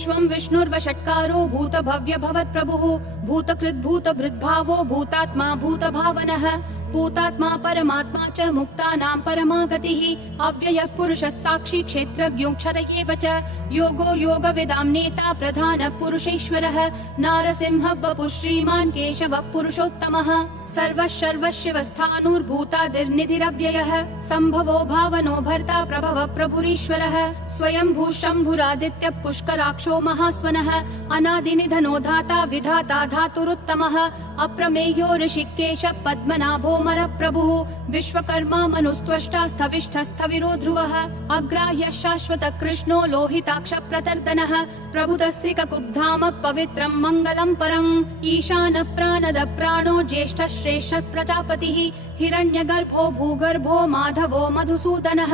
विश्वं विष्णुर्वषट्कारो भूतभव्य भवत्प्रभुः भूतकृद्भूतभृद्भावो भूतात्मा भूतभावनः भूतात्मा परमात्मा च मुक्तानां परमा गतिः अव्ययः पुरुषः साक्षी क्षेत्रज्ञोऽक्षर एव च योगो योगविदां नेता प्रधानः पुरुषेश्वरः नारसिंहः वपुः श्रीमान् केशवः पुरुषोत्तमः सर्वः सर्वशिवस्थाणुर्भूतादिर्निधिरव्ययः सम्भवो भावनो भर्ता प्रभवः प्रभुरीश्वरः स्वयंभू शम्भुरादित्यः पुष्कराक्षो महास्वनः अनादिनिधनो धाता विधाता धातुरुत्तमः अप्रमेयो ऋषिकेशः पद्मनाभो मरप्रभुः विश्वकर्मा मनुस्त्वष्टा स्थविष्ठस्थविरो ध्रुवः अग्राह्यः शाश्वतः कृष्णो लोहिताक्ष प्रतर्दनः प्रभुतस्त्रिककुब्धाम पवित्रं मङ्गलं परम् ईशानः प्राणदः प्राणो ज्येष्ठः श्रेष्ठः प्रजापतिः हिरण्यगर्भो भूगर्भो माधवो मधुसूदनः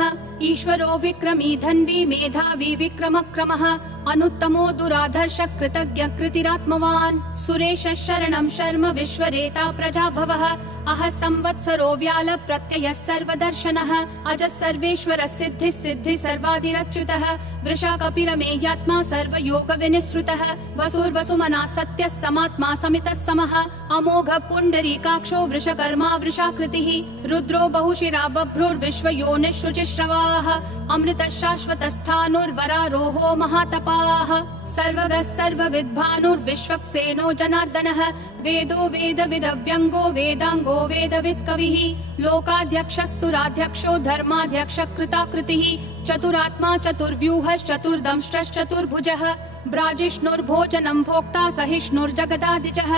ईश्वरो विक्रमी धन्वी मेधावी विक्रमक्रमः अनुत्तमो दुराधर्ष कृतज्ञ कृतिरात्मवान् सुरेशः शरणं शर्म विश्वरेता प्रजाभवः अहः संवत्सरो व्याल प्रत्ययः सर्वदर्शनः अजः सर्वेश्वरः सिद्धिः सिद्धिः सर्वादिरच्युतः वृषा कपिरमेयात्मा सर्वयोग विनिश्रुतः वसुर्वसुमना सत्यः समात्मा समितः समः अमोघः पुण्डरीकाक्षो वृषकर्मा वृषाकृतिः रुद्रो बहुशिरा बभ्रुर्विश्वयोनिः शुचिश्रवाः अमृतः शाश्वतस्थाणुर्वरारोहो महातपाः सर्वगः सर्वविद्भानुर्विश्वक्सेनो जनार्दनः वेदो वेदविदव्यङ्गो वेदाङ्गो वेदवित्कविः लोकाध्यक्षः सुराध्यक्षो धर्माध्यक्षः कृताकृतिः चतुरात्मा चतुर्व्यूहश्चतुर्दंष्ट्रश्चतुर्भुजः ब्राजिष्णुर्भोजनं भोक्ता सहिष्णुर्जगदादिजः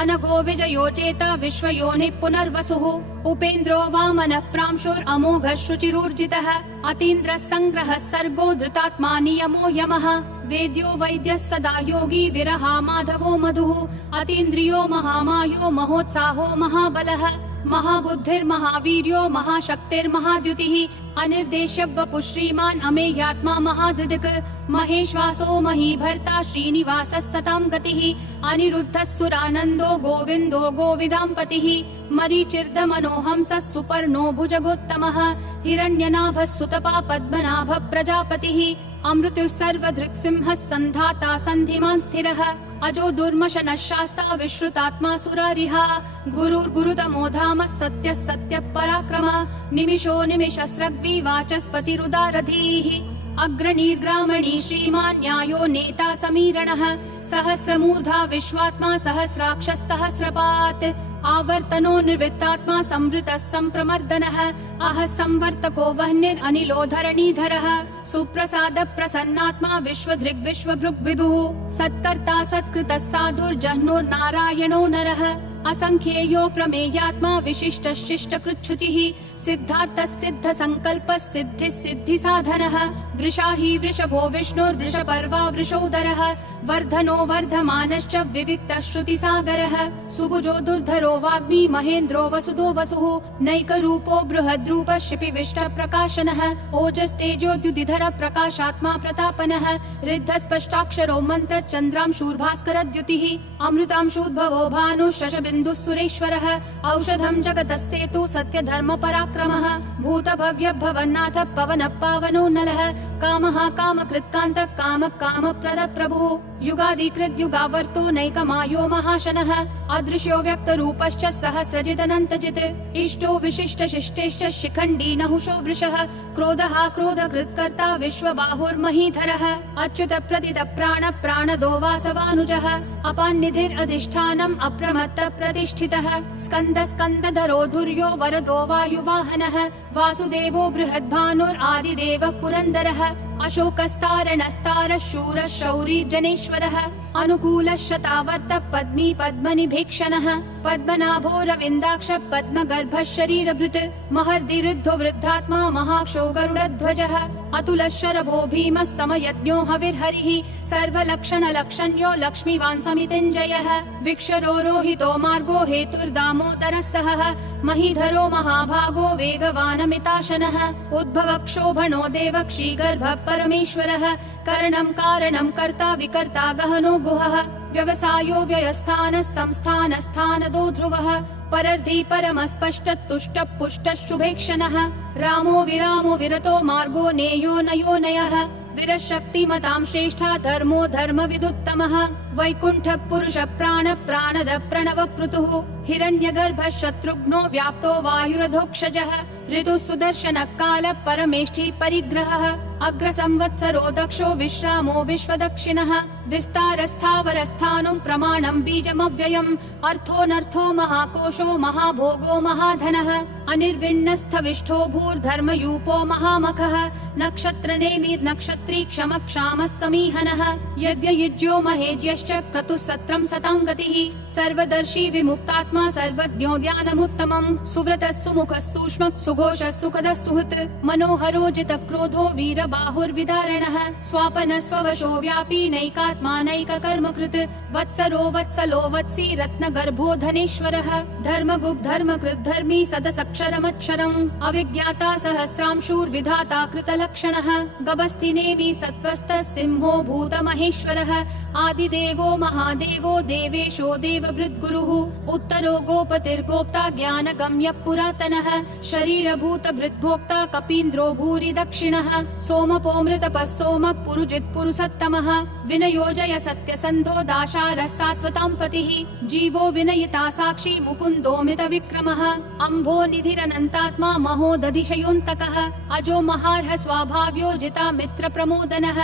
अनघो विजयो चेता विश्वयोनिः पुनर्वसुः उपेन्द्रो वामनः प्रांशुरमोघः शुचिरूर्जितः अतीन्द्रः सङ्ग्रहः सर्गो धृतात्मा नियमो यमः वेद्यो वैद्यः सदा योगी विरहा माधवो मधुः अतीन्द्रियो महामायो महोत्साहो महाबलः महाबुद्धिर्महावीर्यो महाशक्तिर्महाद्युतिः अनिर्देश्य वपुः श्रीमान् अमेयात्मा महाधृदिक् महेश्वासो महीभर्ता श्रीनिवासः सतां गतिः अनिरुद्धः सुरानन्दो गोविन्दो गोविदाम्पतिः मरीचिर्दमनोहंसः सुपर्णो भुजगोत्तमः हिरण्यनाभः सुतपा पद्मनाभः प्रजापतिः अमृतुः सर्वदृक्सिंहः सन्धाता सन्धिमान् स्थिरः अजो दुर्मशनः शास्ता विश्रुतात्मा सुरारिः गुरुर्गुरुतमो धामः सत्यः सत्यः पराक्रमः निमिषो निमिषस्रग्वी वाचस्पतिरुदारधीः अग्रणीर्ग्रामणी श्रीमान् न्यायो नेता समीरणः सहस्रमूर्धा विश्वात्मा सहस्राक्षः सहस्रपात् आवर्तनो निर्वृत्तात्मा संवृतः सम्प्रमर्दनः अहः संवर्तको वह्निरनिलो धरणीधरः सुप्रसाद प्रसन्नात्मा विश्वधृग् विश्वभृग् विभुः सत्कर्ता सत्कृतः साधुर्जह्नुर्नारायणो नरः असंख्येयो प्रमेयात्मा विशिष्टः शिष्टकृच्छुचिः सिद्धार्थः सिद्ध संकल्पः सिद्धिः सिद्धि साधनः वृषा हि वृषभो विष्णुर्वृषपर्वा वृषोदरः वर्धनो वर्धमानश्च विविक्तः श्रुतिसागरः सुभुजो दुर्धरो वाग्मी महेन्द्रो वसुदो वसुः नैकरूपो बृहद्रूपः शिपिविष्टः प्रकाशनः ओजस्तेजोद्युतिधर प्रकाशात्मा प्रतापनः ऋद्धः स्पष्टाक्षरो मन्त्रः चन्द्रांशूर्भास्करद्युतिः अमृतांशूद्भवो भानुः शशबिन्दुः सुरेश्वरः औषधं जगतस्तेतु सत्यधर्म पराक्रमः भूतभव्य भवन्नाथ पवनः पावनो नलः कामः कामकृत्कान्तः कामः कामप्रदः प्रभुः युगादिकृत् युगावर्तो नैकमायो महाशनः अदृश्यो व्यक्तरूपश्च सहस्रजिदनन्तजित् इष्टो विशिष्ट शिष्टेश्च शिखण्डी नहुषो वृषः क्रोधः क्रोधकृत्कर्ता विश्वबाहुर्महीधरः अच्युत प्रदित प्राण प्राणदो वासवानुजः अपान्निधिरधिष्ठानम् अप्रमत्त प्रतिष्ठितः स्कन्द स्कन्दधरो धुर्यो वरदो वायुवाहनः वासुदेवो बृहद्भानुरादिदेवः पुरन्दरः अशोकस्तारणस्तारः शूरः शौरी जनेश्वरः अनुकूलः शतावर्तः पद्मी पद्मनिभीक्षणः पद्मनाभो रविन्दाक्ष पद्मगर्भः शरीरभृत् महर्दिरुद्धो वृद्धात्मा महाक्षो गरुडध्वजः अतुलः शरभो भीमः समयज्ञो हविर्हरिः सर्वलक्षणलक्षण्यो लक्ष्मीवान् समितिञ्जयः विक्षरो रोहितो मार्गो हेतुर्दामोदरः सहः महीधरो महाभागो वेगवानमिताशनः उद्भवः क्षोभणो देवः श्रीगर्भः परमेश्वरः करणं कारणं कर्ता विकर्ता गहनो गुहः व्यवसायो व्ययस्थानः संस्थानस्थानदो ध्रुवः परर्धि परमस्पष्टः तुष्टः पुष्टः शुभेक्षणः रामो विरामो विरतो मार्गो नेयो नयो नयः वीरशक्तिमतां श्रेष्ठा धर्मो धर्मविदुत्तमः वैकुण्ठ पुरुष प्राण प्राणद प्रणव पृतुः हिरण्यगर्भ शत्रुघ्नो व्याप्तो वायुरधोक्षजः ऋतु सुदर्शन काल परमेष्ठी परिग्रहः अग्र संवत्सरो दक्षो विश्रामो विश्वदक्षिणः विस्तारस्थावरस्थानं प्रमाणं बीजमव्ययम् अर्थोऽनर्थो महाकोशो महाभोगो महाधनः अनिर्विण्णस्थविष्ठो भूर्धर्मयूपो महामखः नक्षत्रनेमिर्नक्षत्री क्षम क्षामः समीहनः यद्ययुज्यो महेज्यश्च क्रतुः सत्रं सतां गतिः सर्वदर्शी विमुक्तात्मा सर्वज्ञो ज्ञानमुत्तमम् सुव्रतः सुमुखः सूक्ष्मः सुघोषः सुखदः सुहृत् मनोहरो जितक्रोधो वीरबाहुर्विदारणः स्वापनः स्ववशो व्यापी नैकात्मा नैककर्मकृत् वत्सरो वत्सलो वत्सी रत्नगर्भो धनेश्वरः धर्मगुप् धर्मकृत् धर्मी सदसक्षरमक्षरम् अविज्ञाता सहस्रांशूर्विधाता कृतलक्षणः गभस्तिनेमि सत्त्वस्तः सिंहो भूतमहेश्वरः आदिदेवो महादेवो देवेशो देवभृद्गुरुः उत्तरो गोपतिर्गोप्ता ज्ञानगम्यः पुरातनः शरीरभूत भृद्भोक्ता कपीन्द्रो भूरि दक्षिणः सोमपोमृतपः सोमः पुरुजित् पुरुषोत्तमः विनयोजय सत्यसन्धो दाशारः सात्वतां पतिः जीवो विनयिता साक्षी मुकुन्दोमित विक्रमः अम्भो निधिरनन्तात्मा महोदधिशयोऽन्तकः अजो महार्ह स्वाभाव्यो जिता मित्र प्रमोदनः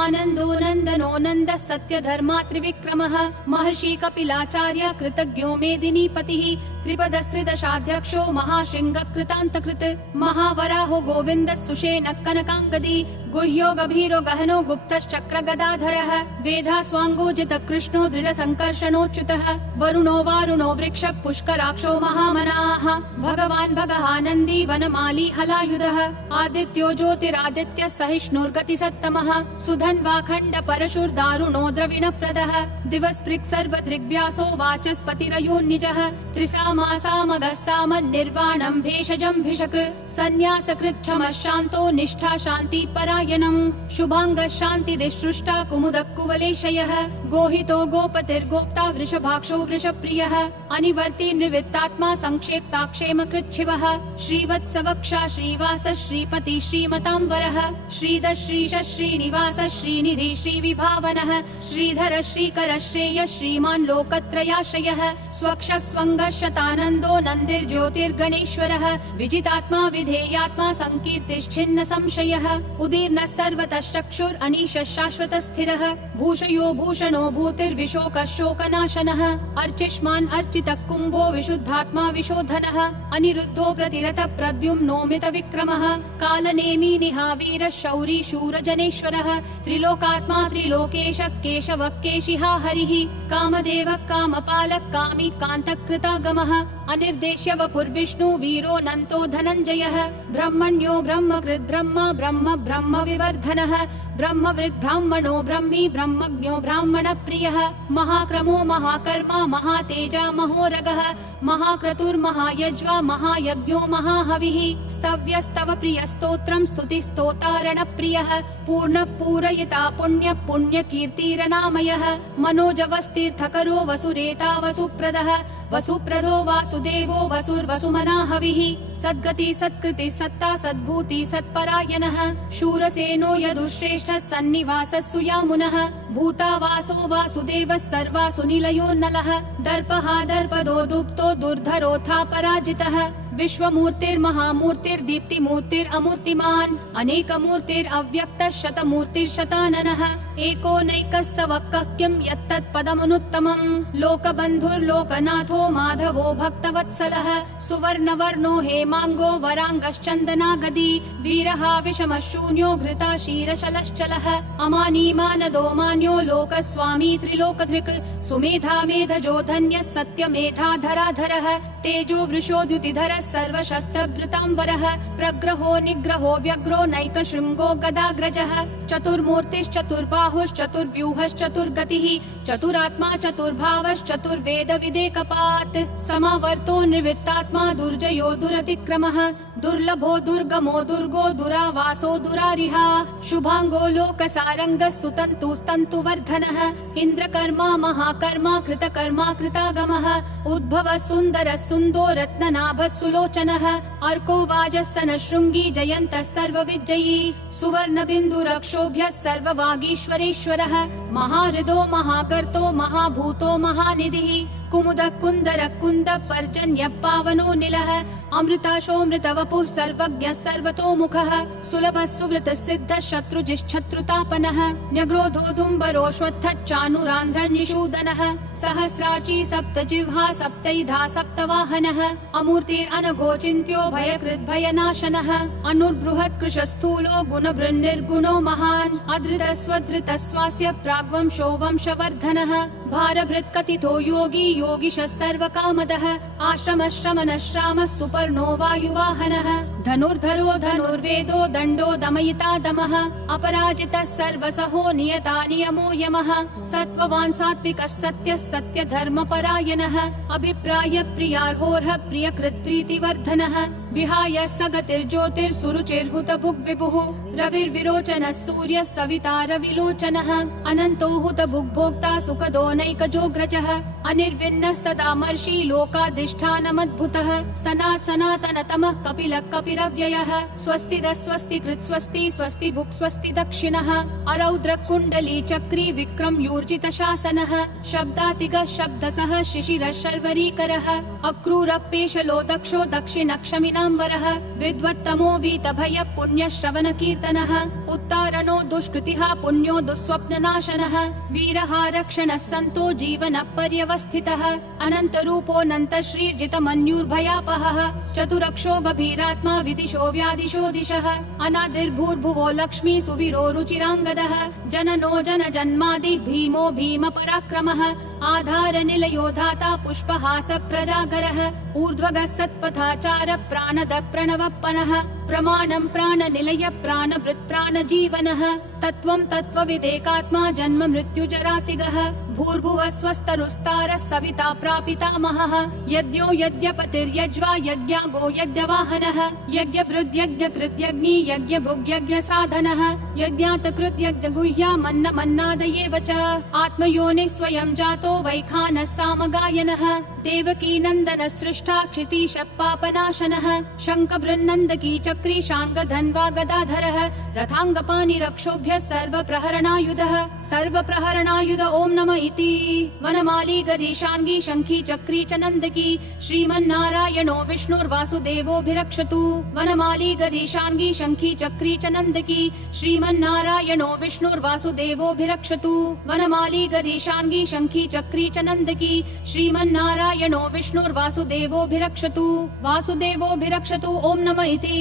आनन्दो नन्दनो नन्दः सत्यधर्मा त्रिविक्रमः महर्षि कपिलाचार्य कृतज्ञो मेदिनीपतिः त्रिपदस्त्रिदशाध्यक्षो महाशृङ्ग कृतान्तकृत् महावराहो गोविन्दः सुषेणः कनकाङ्गदी गुह्यो गभीरो गहनो गुप्तश्चक्र गदाधरः वेधास्वाङ्गोजित कृष्णो दृढसङ्कर्षणोच्युतः वरुणो वारुणो वृक्ष पुष्कराक्षो महामनाः भगवान् भगहानन्दी वनमाली हलायुधः आदित्यो ज्योतिरादित्यः सहिष्णुर्गतिसत्तमः सुधन्वाखण्ड परशुर्दारुणो द्रविणप्रदः दिवस्पृक् सर्वदृग्व्यासो वाचस्पतिरयोन्निजः त्रिसामासामगः सामन्निर्वाणं भेषजं भिषक् सन्न्यासकृच्छमः शान्तो निष्ठा शान्ति परायणम् शुभाङ्गः शान्तिदिसृष्टा कुमुदः कुवलेशयः गोहितो गोपतिर्गोप्ता वृषभाक्षो वृषप्रियः अनिवर्ति निवृत्तात्मा संक्षेप्ता क्षेमकृच्छिवः श्रीवत्सवक्षा श्रीवास श्रीपति श्रीमतां वरः श्रीधर श्रीश श्रीनिवास श्रीनिधि श्रीविभावनः श्रीधर श्रीकर श्रेय श्रीमान् लोकत्रयाश्रयः स्वक्ष स्वङ्ग शतानन्दो नन्दिर्ज्योतिर्गणेश्वरः विजितात्मा विधेयात्मा संकीर्तिश्छिन्न संशयः उदीर्णः सर्वतः चक्षुर् अनीशः शाश्वत स्थिरः भूषयो भूषणो भूतिर्विशोकः शोकनाशनः अर्चिष्मान् अर्चितः कुम्भो विशुद्धात्मा विशोधनः अनिरुद्धो प्रतिरथ प्रद्युम्नोमित विक्रमः कालनेमी निहावीरः शौरी शूरजनेश्वरः त्रिलोकात्मा त्रिलोकेश केशवः केशिहा हरिः कामदेवः कामपालः कामी कान्तकृतागमः अनिर्देश्य वपुर्विष्णु वीरो नन्तो धनञ्जयः ब्रह्मण्यो ब्रह्मकृत् ब्रह्म ब्रह्म ब्रह्म विवर्धनः ब्रह्मवृद् ब्राह्मणो ब्रह्मी ब्रह्मज्ञो ब्राह्मण प्रियः महाक्रमो महाकर्मा महातेजा महोरगः महाक्रतुर्महायज्वा महायज्ञो महाहविः स्तव्यस्तव प्रिय स्तोत्रं स्तुतिस्तोतारण प्रियः पूर्ण पूरयिता पुण्य पुण्य कीर्तिरनामयः मनोजवस्तीर्थकरो वसुरेता वसुप्रदः वसुप्रदो वासुदेवो वसुर्वसुमनाहविः सद्गति सत्कृति सत्ता सद्भूति सत्परायणः शूरसेनो यदुश्रेष्ठः सन्निवासः सुयामुनः भूतावासो वासुदेवः सर्वासुनिलयो नलः दर्पः दर्पदो दुप्तो दुर्धरोऽथा पराजितः विश्वमूर्तिर्महामूर्तिर्दीप्तिमूर्तिरमूर्तिमान् अनेकमूर्तिरव्यक्तः शतमूर्तिर्शताननः एको नैकः स वक्कः किं यत्तत्पदमनुत्तमम् लोकबन्धुर्लोकनाथो माधवो भक्तवत्सलः सुवर्णवर्णो हेमाङ्गो वराङ्गश्चन्दनागदी वीरः विषमः शून्यो घृता क्षीरशलश्चलः अमानीमानदो मान्यो लोकस्वामी त्रिलोकधृक् सुमेधा मेधजो धन्यः सत्यमेधाधराधरः तेजो वृषोद्युतिधरः सर्वशस्त्रभृतांवरः प्रग्रहो निग्रहो व्यग्रो नैकशृङ्गो गदाग्रजः चतुर्मूर्तिश्चतुर्बाहुश्चतुर्व्यूहश्चतुर्गतिः चतुरात्मा चतुर्भावश्चतुर्वेद विदेकपात् समावर्तो निर्वृत्तात्मा दुर्जयो दुरतिक्रमः दुर्लभो दुर्गमो दुर्गो दुरावासो दुरारिहा शुभाङ्गो लोकसारङ्गः सुतन्तुस्तन्तुवर्धनः इन्द्रकर्मा महाकर्मा कृतकर्मा कृतागमः उद्भवः सुन्दरः सुन्दो रत्ननाभः सुलोचनः अर्को वाजस्सन शृंगी जयन्तः सर्वविजयी सुवर्णबिन्दुरक्षोभ्यः सर्ववागीश्वरेश्वरः महाहृदो महाकर्तो महाभूतो महानिधिः कुमुद कुन्दर कुन्द पर्जन्य पावनो निलः अमृताशोऽमृत वपुः सर्वज्ञः सर्वतोमुखः सुलभः सुवृत सिद्धः शत्रुजिश्शत्रुतापनः न्यग्रोधोदुम्बरोऽश्वत्थश्चानुरान्ध्रनिषूदनः सहस्राची सप्तजिह्वा सप्तैधा सप्तवाहनः अमूर्तिरनघोचिन्त्यो भयकृद्भयनाशनः अनुर्बृहत्कृशस्थूलो गुणभृन्निर्गुणो महान् अधृतस्वधृतस्वास्य प्राग्वंशो वंशवर्धनः भारभृत्कथितो योगी योगिशः सर्वकामदः आश्रमश्रमनश्रामः सुपर्णो वायुवाहनः धनुर्धरो धनुर्वेदो दण्डो दमयिता दमः अपराजितः सर्वसहो नियता नियमो यमः सत्त्ववान् सात्विकः सत्यः सत्यधर्मपरायणः अभिप्राय प्रियार्होर्ह प्रियकृत् प्रीतिवर्धनः विहाय सगतिर्ज्योतिर्सुरुचिर्हुतभुग्विभुः रविर्विरोचनः सूर्यः सविता रविलोचनः अनन्तो हुतभुग्भोक्ता सुखदोनैकजोऽग्रजः अनिर्विण्णः सदामर्षि लोकाधिष्ठानमद्भुतः सनातनतमः कपिलः कपिरव्ययः स्वस्तिदः स्वस्तिकृत् स्वस्ति स्वस्ति भुक् स्वस्ति दक्षिणः अरौद्र कुण्डली चक्री विक्रम यूर्जित शासनः शब्दातिगः शब्दसः शिशिरः शर्वरीकरः अक्रूरपेशलो दक्षो दक्षिणक्षमिनाम्बरः विद्वत्तमो वीतभय पुण्यश्रवण कीर्तनः उत्तारणो दुष्कृतिः पुण्यो दुःस्वप्ननाशनः वीरः रक्षणः सन्तो जीवन पर्यवस्थितः अनन्तरूपोऽनन्त श्रीर्जितमन्युर्भयापहः चतुरक्षो गभीरात्मा विदिशो व्यादिशो दिशः अनादिर्भूर्भुवो लक्ष्मी सुवीरो रुचिराङ्गदः जननो जनजन्मादि भीमो भीम पराक्रमः आधार निलयो धाता पुष्पहास प्रजागरः ऊर्ध्वगः सत्पथाचार प्राणद प्रणवप्पनः प्रमाणं प्राणनिलय प्राणभृत् प्राणजीवनः तत्त्वं तत्त्वविदेकात्मा जन्म मृत्युजरातिगः भूर्भुवः स्वस्तरुस्तारः सविता प्रापितामहः यज्ञो यज्ञपतिर्यज्वा यज्ञागो यज्ञवाहनः यज्ञभृद्यज्ञकृत्यग्नि यज्ञभुग्यज्ञसाधनः यज्ञातकृत्यज्ञगुह्यामन्नमन्नादयेव च आत्मयोनिः स्वयं जातो वैखानः सामगायनः देवकी नन्दन सृष्टा क्षितीशः पापनाशनः शङ्खबृन्नन्दकी चक्री शाङ्गधन्वा गदाधरः रथाङ्गपाणिरक्षोभ्यः सर्वप्रहरणायुधः सर्वप्रहरणायुध ॐ नमः इति वनमाली गदीशाङ्गी शङ्खी चक्री च नन्दकी श्रीमन्नारायणो विष्णुर्वासुदेवोऽभिरक्षतु वनमाली गदीशाङ्गी शङ्खी चक्री च नन्दकी श्रीमन्नारायणो विष्णुर्वासुदेवोऽभिरक्षतु वनमाली गदीशाङ्गी शङ्खी चक्री च नन्दकी श्रीमन्नारायणो विष्णुर्वासुदेवोऽभिरक्षतु वासुदेवोऽभिरक्षतु ॐ नमः इति।